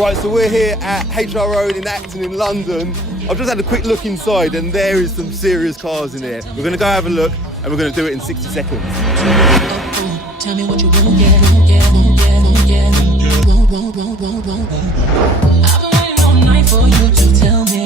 Right, so we're here at HR Road in Acton in London. I've just had a quick look inside and there is some serious cars in here. We're going to go have a look and we're going to do it in 60 seconds. Tell me what you won't get, won't get, won't get, won't get, won't. I've been waiting all night for you to tell me